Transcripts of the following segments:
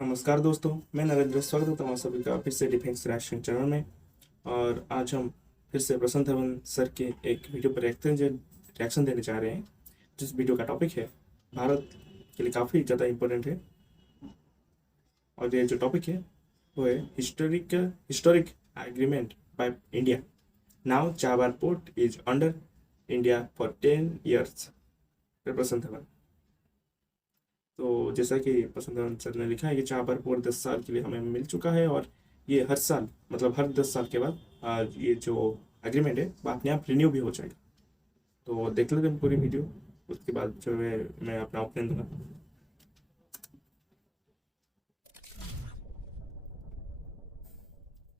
नमस्कार दोस्तों, मैं नरेंद्र स्वागत करता हूँ सभी का फिर से डिफेंस राशन चैनल में। और आज हम फिर से प्रसन्न धवन सर के एक वीडियो पर रिएक्शन देने जा रहे हैं। जिस वीडियो का टॉपिक है भारत के लिए काफ़ी ज़्यादा इम्पोर्टेंट है। और ये जो टॉपिक है वो है historic agreement by India. Now Chabahar port is under India for 10 years। प्रसन्न धवन। तो जैसा कि प्रसन्न सर ने लिखा है कि चाबर पोर्ट 10 साल के लिए हमें मिल चुका है, और ये हर साल मतलब हर 10 साल के बाद ये जो एग्रीमेंट है वो अपने आप रिन्यू भी हो जाएगा। तो देख लेते हैं पूरी वीडियो, उसके बाद जो है मैं अपना ओपिनियन दूंगा।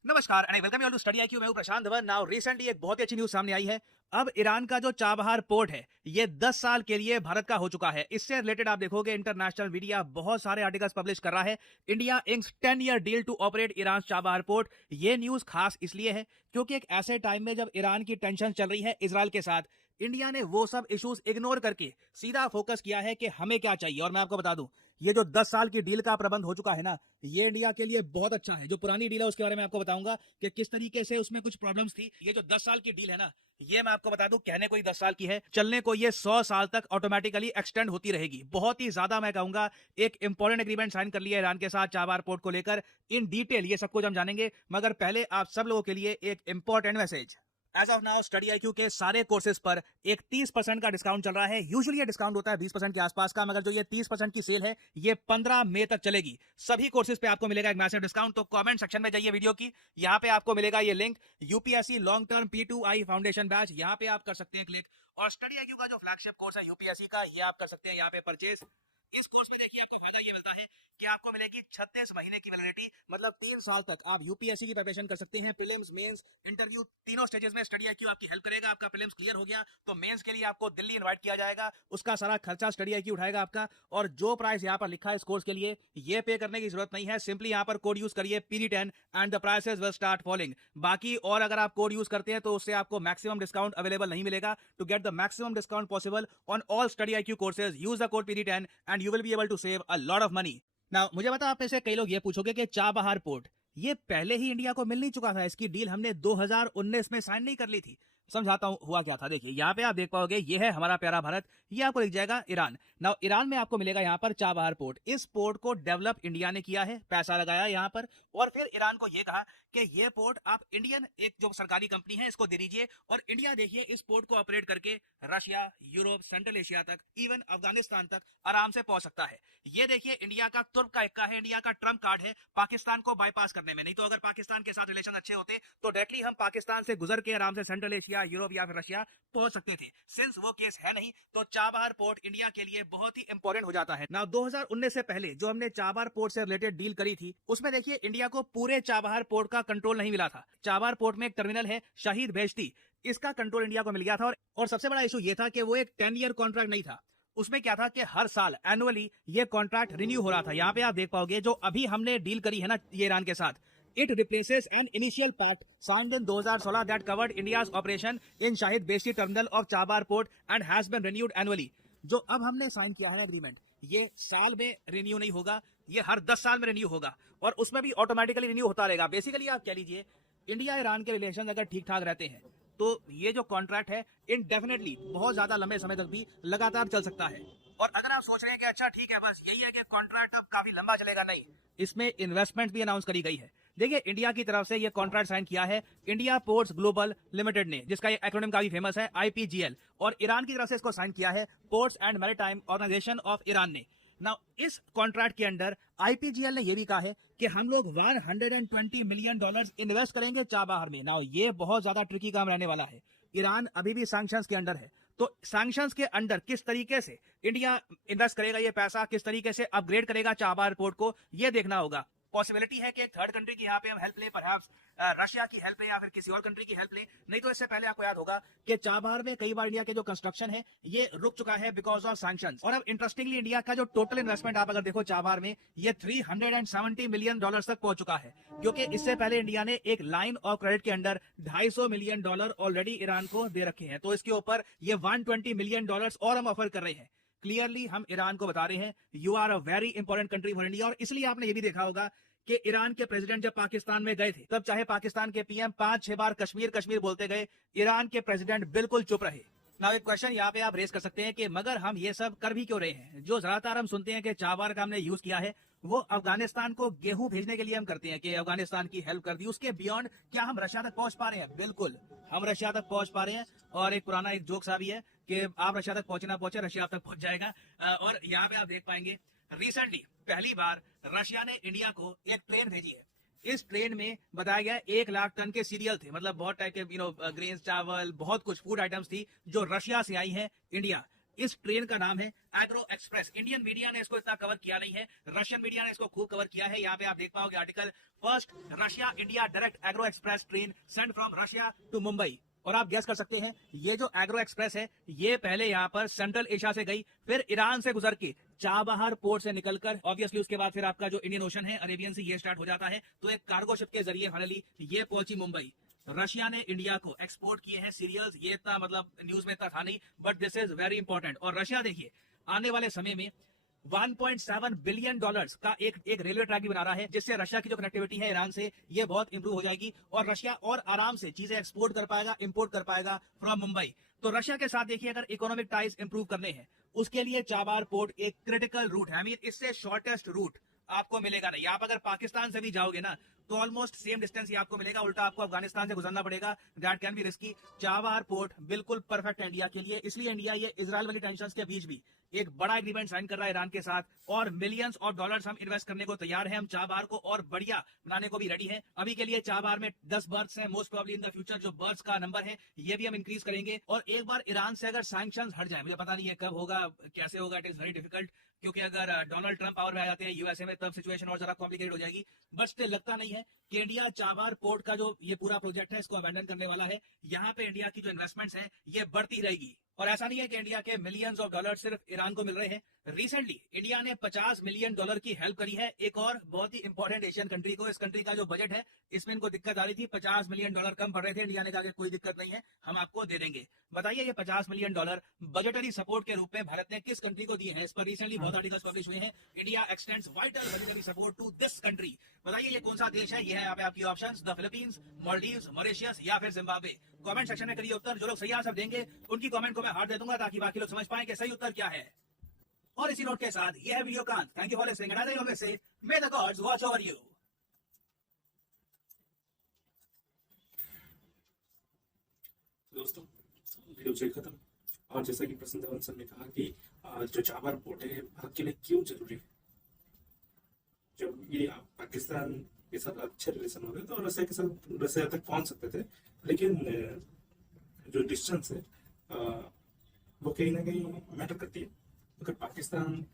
नमस्कार and welcome you all to study IQ. मैं हूं प्रशांत धवन। नाउ रिसेंटली एक बहुत ही अच्छी न्यूज सामने आई है। अब ईरान का जो चाबहार पोर्ट है ये 10 साल के लिए भारत का हो चुका है। इससे रिलेटेड आप देखोगे इंटरनेशनल मीडिया बहुत सारे आर्टिकल्स पब्लिश कर रहा है। India inks 10 year deal to operate Iran Chabahar port. ये न्यूज खास इसलिए है क्योंकि एक ऐसे टाइम में जब ईरान की टेंशन चल रही है इजराइल के साथ, इंडिया ने वो सब इश्यूज इग्नोर करके सीधा फोकस किया है कि हमें क्या चाहिए। और मैं आपको बता दूं, ये जो 10 साल की डील का प्रबंध हो चुका है ना, ये इंडिया के लिए बहुत अच्छा है। जो पुरानी डील है उसके बारे में आपको बताऊंगा कि किस तरीके से उसमें कुछ प्रॉब्लम्स थी। ये जो 10 साल की डील है ना, ये मैं आपको बता दूं, कहने को ही 10 साल की है, चलने को ये 100 साल तक ऑटोमेटिकली एक्सटेंड होती रहेगी। बहुत ही ज्यादा मैं कहूंगा एक इंपॉर्टेंट एग्रीमेंट साइन कर लिया ईरान के साथ चाबार पोर्ट को लेकर। इन डिटेल ये सब कुछ हम जानेंगे, मगर पहले आप सब लोगों के लिए एक important message. As of now study IQ के सारे कोर्सेज पर एक 30% का डिस्काउंट चल रहा है। यूजुअली ये डिस्काउंट होता है 20% के आसपास का, मगर जो ये 30% की सेल है ये 15 मई तक चलेगी। सभी कोर्सेज पे आपको मिलेगा एक मैसिव डिस्काउंट। तो कमेंट सेक्शन में जाइए वीडियो की, यहाँ पे आपको मिलेगा ये link, UPSC long term P2I foundation batch. यहाँ पे आप कर सकते हैं क्लिक, और स्टडी आईक्यू का जो फ्लैगशिप कोर्स है यूपीएससी का, ये आप कर सकते हैं यहाँ पे परचेज। इस कोर्स में देखिए आपको फायदा ये मिलता है कि आपको मिलेगी 36 महीने की वैलिडिटी, मतलब 3 साल तक आप यूपीएससी की प्रिपरेशन कर सकते हैं। प्रीलिम्स, मेंस, इंटरव्यू तीनों स्टेजेस में स्टडी आईक्यू आपकी हेल्प करेगा। आपका प्रीलिम्स क्लियर हो गया तो मेंस के लिए आपको दिल्ली इनवाइट किया जाएगा, उसका सारा खर्चा स्टडी आईक्यू उठाएगा आपका। और जो प्राइस यहाँ पर लिखा है इस कोर्स के लिए, ये पे करने की जरूरत नहीं है। सिंपली यहाँ पर कोड यूज करिए PD10 and the prices will start falling. बाकी और अगर आप कोड यूज करते हैं तो उससे आपको मैक्सिमम डिस्काउंट अवेलेबल नहीं मिलेगा। To get the maximum discount possible on all study IQ courses, use the code PD10 and you will be able to save a lot of money. Now मुझे पता आप में से कई लोग ये पूछोगे कि चाबहार पोर्ट ये पहले ही इंडिया को मिल नहीं चुका था, इसकी डील हमने 2019 में साइन नहीं कर ली थी। समझाता हूं हुआ क्या था। देखिए यहाँ पे आप देख पाओगे, ये है हमारा प्यारा भारत, ये आपको लिख जाएगा ईरान। नाउ ईरान में आपको मिलेगा यहाँ पर चाबहार पोर्ट। इस पोर्ट को डेवलप इंडिया ने किया है, पैसा लगाया यहाँ पर, और फिर ईरान को ये कहा कि ये पोर्ट आप इंडियन एक जो सरकारी कंपनी है इसको दे दीजिए। और इंडिया देखिए इस पोर्ट को ऑपरेट करके रशिया, यूरोप, सेंट्रल एशिया तक, इवन अफगानिस्तान तक आराम से पहुंच सकता है। ये देखिए इंडिया का तुर्क का इक्का है, इंडिया का ट्रम्प कार्ड है पाकिस्तान को बाईपास करने में। नहीं तो अगर पाकिस्तान के साथ रिलेशन अच्छे होते तो डायरेक्टली हम पाकिस्तान से गुजर के आराम से सेंट्रल एशिया, यूरोप या फिर रशिया पहुंच सकते थे। सिंस वो केस है नहीं, तो चाबहार पोर्ट इंडिया के लिए बहुत ही इंपॉर्टेंट हो जाता है। ना 2019 से पहले जो हमने चाबहार पोर्ट से रिलेटेड डील करी थी, उसमें देखिए इंडिया को पूरे चाबहार पोर्ट का कंट्रोल नहीं मिला था। चाबहार पोर्ट में एक टर्मिनल है शहीद बेहेश्ती, इसका कंट्रोल इंडिया को मिल गया था। और सबसे बड़ा इशू ये था कि वो एक 10 year कॉन्ट्रैक्ट नहीं था। उसमें क्या था कि हर साल एनुअली ये कॉन्ट्रैक्ट रिन्यू हो रहा था। यहाँ पे आप देख पाओगे जो अभी हमने डील करी है ना ये ईरान के साथ, it replaces an initial pact signed in 2016 that covered India's operation in Shahid Beheshti terminal of Chabahar port and has been renewed annually. जो अब हमने साइन किया है ना एग्रीमेंट, ये साल में रिन्यू नहीं होगा, ये हर 10 साल में रिन्यू होगा, और उसमें भी ऑटोमेटिकली रिन्यू होता रहेगा। बेसिकली आप कह लीजिए इंडिया ईरान के रिलेशन अगर ठीक ठाक रहते हैं तो ये जो कॉन्ट्रैक्ट है इनडेफिनेटली बहुत ज्यादा लंबे समय तक भी लगातार चल सकता है। और अगर आप सोच रहे हैं कि अच्छा ठीक है बस यही है कि कॉन्ट्रैक्ट अब काफी लंबा चलेगा, नहीं, इसमें इन्वेस्टमेंट भी अनाउंस करी गई है। देखिए इंडिया की तरफ से ये कॉन्ट्रैक्ट साइन किया है इंडिया पोर्ट्स ग्लोबल लिमिटेड ने, जिसका ये एक्रोनिम काफी फेमस है IPGL, और ईरान की तरफ से इसको साइन किया है ports and maritime organisation of Iran ने। नाउ इस कॉन्ट्रैक्ट के अंडर IPGL ने यह भी कहा है कि हम लोग $120 मिलियन इन्वेस्ट करेंगे चाबहार में। नाउ ये बहुत ज्यादा ट्रिकी काम रहने वाला है। ईरान अभी भी सैंक्शंस के अंडर है, तो सैंक्शंस के अंडर किस तरीके से इंडिया इन्वेस्ट करेगा ये पैसा, किस तरीके से अपग्रेड करेगा चाबहार पोर्ट को, ये देखना होगा। पॉसिबिलिटी है कि थर्ड कंट्री की यहाँ पे हम हेल्प लें, परहैप्स रशिया की हेल्प लें या फिर किसी और कंट्री की हेल्प लें। नहीं तो इससे पहले आपको याद होगा कि चाबहार में कई बार इंडिया के जो कंस्ट्रक्शन है ये रुक चुका है बिकॉज ऑफ सैंक्शंस। और अब इंटरेस्टिंगली इंडिया का जो टोटल इन्वेस्टमेंट आप अगर देखो चाबहार में, ये $370 मिलियन तक पहुंच चुका है, क्योंकि इससे पहले इंडिया ने एक लाइन ऑफ क्रेडिट के अंडर $250 मिलियन ऑलरेडी ईरान को दे रखे हैं। तो इसके ऊपर ये $120 मिलियन और हम ऑफर कर रहे हैं। क्लियरली हम ईरान को बता रहे हैं you are a very important country for India. और इसलिए आपने ये भी देखा होगा कि ईरान के प्रेसिडेंट जब पाकिस्तान में गए थे तब चाहे पाकिस्तान के पीएम 5-6 बार कश्मीर कश्मीर बोलते गए, ईरान के प्रेसिडेंट बिल्कुल चुप रहे। नाउ एक क्वेश्चन यहाँ पे आप रेज कर सकते हैं कि मगर हम ये सब कर भी क्यों रहे हैं? जो ज्यादातर हम सुनते हैं कि चाबार का हमने यूज किया है वो अफगानिस्तान को गेहूं भेजने के लिए हम करते हैं कि अफगानिस्तान की हेल्प कर दी। उसके बियॉन्ड क्या हम रशिया तक पहुंच पा रहे हैं? बिल्कुल हम रशिया तक पहुंच पा रहे हैं। और एक पुराना एक जोक सा भी है कि आप रशिया तक पहुंचे ना पहुंचे, रशिया तक पहुंच जाएगा। और यहाँ पे आप देख पाएंगे रिसेंटली पहली बार रशिया ने इंडिया को एक ट्रेन भेजी है। इस ट्रेन में बताया गया 1 लाख टन के सीरियल थे, मतलब बहुत टाइप के ग्रेन्स, चावल, बहुत कुछ फूड आइटम्स थी जो रशिया से आई है इंडिया। इस ट्रेन का नाम है एग्रो एक्सप्रेस। इंडियन मीडिया ने इसको इतना कवर किया नहीं है, रशियन मीडिया ने इसको खूब कवर किया है। यहाँ पे आप देख पाओगे article, first Russia India direct agro express train send from Russia to Mumbai. और आप गैस कर सकते हैं ये जो एग्रो एक्सप्रेस है ये पहले यहाँ पर सेंट्रल एशिया से गई, फिर ईरान से गुजर के चाबहार पोर्ट से निकलकर ऑब्वियसली उसके बाद फिर आपका जो इंडियन ओशन है, अरेबियन सी, ये स्टार्ट हो जाता है। तो एक कार्गो शिप के जरिए फाइनली ये पहुंची मुंबई। रशिया ने इंडिया को एक्सपोर्ट किए हैं सीरियल्स। ये इतना मतलब न्यूज में इतना था नहीं, but this is very important. और रशिया देखिए आने वाले समय में 1.7 बिलियन डॉलर्स का एक रेलवे ट्रैक भी बना रहा है, जिससे रशिया की जो कनेक्टिविटी है ईरान से ये बहुत इंप्रूव हो जाएगी और रशिया और आराम से चीजें एक्सपोर्ट कर पाएगा, इंपोर्ट कर पाएगा फ्रॉम मुंबई। तो रशिया के साथ देखिए अगर इकोनॉमिक टाइज इंप्रूव करने हैं उसके लिए चाबार पोर्ट एक क्रिटिकल रूट है। आई मीन इससे शॉर्टेस्ट रूट आपको मिलेगा नहीं। आप अगर पाकिस्तान से भी जाओगे ना तो ऑलमोस्ट सेम डिस्टेंस ही आपको मिलेगा, उल्टा आपको अफगानिस्तान से गुजरना पड़ेगा। That can be risky. Chabahar port बिल्कुल परफेक्ट है इंडिया के लिए, इसलिए इंडिया ये इजराइल वाली टेंशंस के बीच भी एक बड़ा एग्रीमेंट साइन कर रहा है ईरान के साथ और मिलियंस ऑफ डॉलर्स हम इन्वेस्ट करने को तैयार हैं। हम चाबहार को और बढ़िया बनाने को भी रेडी हैं। अभी के लिए चाबहार में 10 बर्थ्स हैं, most probably in the future जो बर्थ्स का नंबर है ये भी हम इंक्रीज करेंगे। और एक बार ईरान से अगर सैंक्शंस हट जाए, मुझे पता नहीं है कब होगा, कैसे होगा, इट इज वेरी डिफिकल्ट, क्योंकि अगर डोनाल्ड ट्रंप पावर में आ जाते हैं यूएसए में तब सिचुएशन और जरा कॉम्प्लिकेटेड हो जाएगी। बट स्टिल लगता नहीं है कि इंडिया चाबहार पोर्ट का जो ये पूरा प्रोजेक्ट है इसको अबैंडन करने वाला है। यहाँ पे इंडिया की जो इन्वेस्टमेंट्स हैं ये बढ़ती रहेगी। और ऐसा नहीं है कि इंडिया के मिलियंस ऑफ डॉलर सिर्फ ईरान को मिल रहे हैं। रिसेंटली इंडिया ने 50 मिलियन डॉलर की हेल्प करी है एक और बहुत ही इंपॉर्टेंट एशियन कंट्री को। इस कंट्री का जो बजट है इसमें इनको दिक्कत आ रही थी, 50 मिलियन डॉलर कम पड़ रहे थे। इंडिया ने कहा कि कोई दिक्कत नहीं है, हम आपको दे देंगे। बताइए ये 50 मिलियन डॉलर बजटरी सपोर्ट के रूप में भारत ने किस कंट्री को दिए हैं? इस पर रिसेंटली बहुत आर्टिकल्स पब्लिश हुए हैं। India extends vital budgetary support to this country. बताइए ये कौन सा देश है? ये है यहाँ पे आपकी options, the Philippines, Maldives, Mauritius या फिर जिम्बाब्वे। कमेंट सेक्शन में करिए उत्तर। जो लोग सही आंसर देंगे उनकी कमेंट को मैं हार्ट दे दूंगा ताकि बाकी लोग समझ पाएं कि सही उत्तर क्या है। और इसी नोट के साथ ये है वीडियो का। Thank you for listening and I always say may the gods watch over you. दोस्तों वीडियो से खत्म। और जैसा कि प्रसन्न धवन सर ने कहा कि जो चाबहार पोर्ट है भारत के लिए क्यों जरूरी है। जब ये पाकिस्तान के साथ अच्छे रिलेशन हो गए तो रशिया के साथ रशिया तक पहुंच सकते थे, लेकिन जो डिस्टेंस है वो कहीं ना कहीं मैटर करती है। अगर पाकिस्तान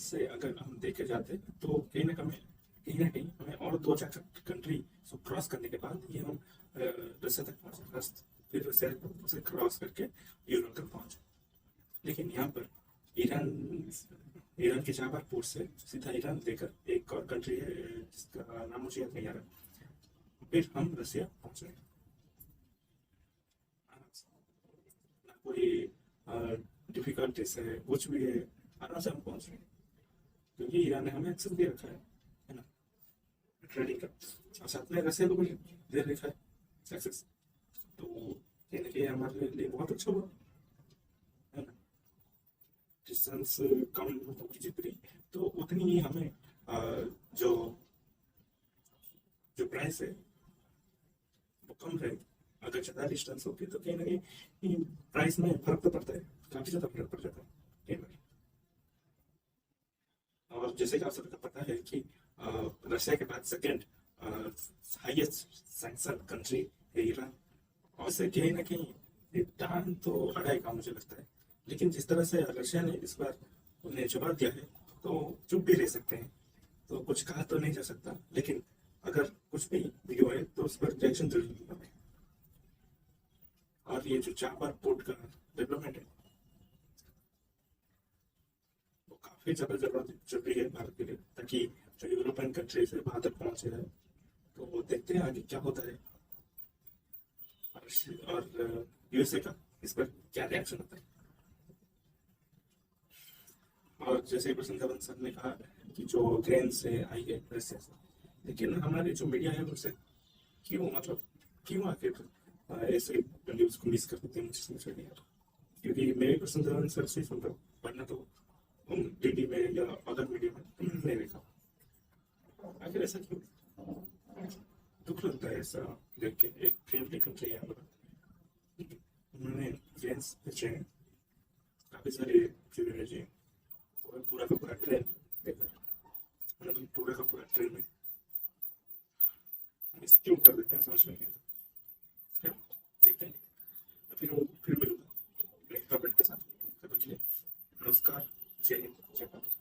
से अगर हम देखे जाते तो कहीं ना कहीं हमें और 2-4 कंट्री क्रॉस करने के बाद ये हम रशिया तक पहुंचे, फिर रशिया से क्रॉस करके यूरोप तक पहुंचे। लेकिन यहाँ पर ईरान के चाबहार पोर्ट से सीधा ईरान देकर एक और कंट्री है जिसका नाम मुझे याद नहीं आ रहा, फिर हम रशिया पहुंच गए। कोई डिफिकल्टीज है, कुछ भी है, आराम से हम पहुंच गए क्योंकि ईरान ने हमें एक्सेस दे रखा है ना, ट्रेडिंग का, और साथ में रशिया को भी दे रखा है एक्सेस। तो कहीं ना कहीं हमारे लिए बहुत अच्छा हुआ है ना। डिस्टेंस कम होगी जितनी तो उतनी ही हमें जो प्राइस है वो कम रहेगी। अगर ज्यादा डिस्टेंस होगी तो कहीं ना कहीं प्राइस में फर्क तो पड़ता है, काफी ज्यादा फर्क पड़ जाता है कई बार। और जैसे कि आप सबको पता है कि रशिया के बाद सेकेंड हाईएस्ट सैंक्शन कंट्री है ईरान, और से कहीं ना कहीं टान तो अड़ाएगा मुझे लगता है। लेकिन जिस तरह से रशिया ने इस बार उन्हें जवाब दिया है तो चुप भी रह सकते हैं, तो कुछ कहा तो नहीं जा सकता, लेकिन अगर कुछ भी वीडियो है तो उस पर रिएक्शन जरूर होगा। और ये जो चाबहार पोर्ट का डेवलपमेंट है वो काफी ज्यादा जरूरी है भारत के लिए, ताकि जो यूरोपियन कंट्रीज है वहां तक पहुंचे है। तो वो देखते हैं आगे क्या होता है और यूएसए का इस पर क्या रिएक्शन होता है। और जैसे प्रसन्न धवन सर ने कहा कि जो यूक्रेन से आई है रशिया से, लेकिन हमारे जो मीडिया है उनसे क्यों मतलब क्यों आखिर ऐसे न्यूज को मिस कर देते हैं, मुझे समझ नहीं आता। क्योंकि मैं भी प्रसन्न धवन सर से सुनता हूँ, वरना तो टीवी में या अदर मीडिया में नहीं देखा। आखिर ऐसा क्यों? दुख लगता है ऐसा देख के। एक फ्रेंडली कंट्री है हमारा, उन्होंने फ्रेंड्स भेजे हैं, काफी सारे चीजें भेजी हैं, पूरा का पूरा ट्रेन देखा, मतलब पूरा का पूरा ट्रेन में मिस क्यों कर देते हैं, समझ में नहीं आता। क्या देखते हैं, फिर मिलूंगा नेक्स्ट टॉपिक के साथ। तब तक के लिए नमस्कार, जय हिंद, जय भारत।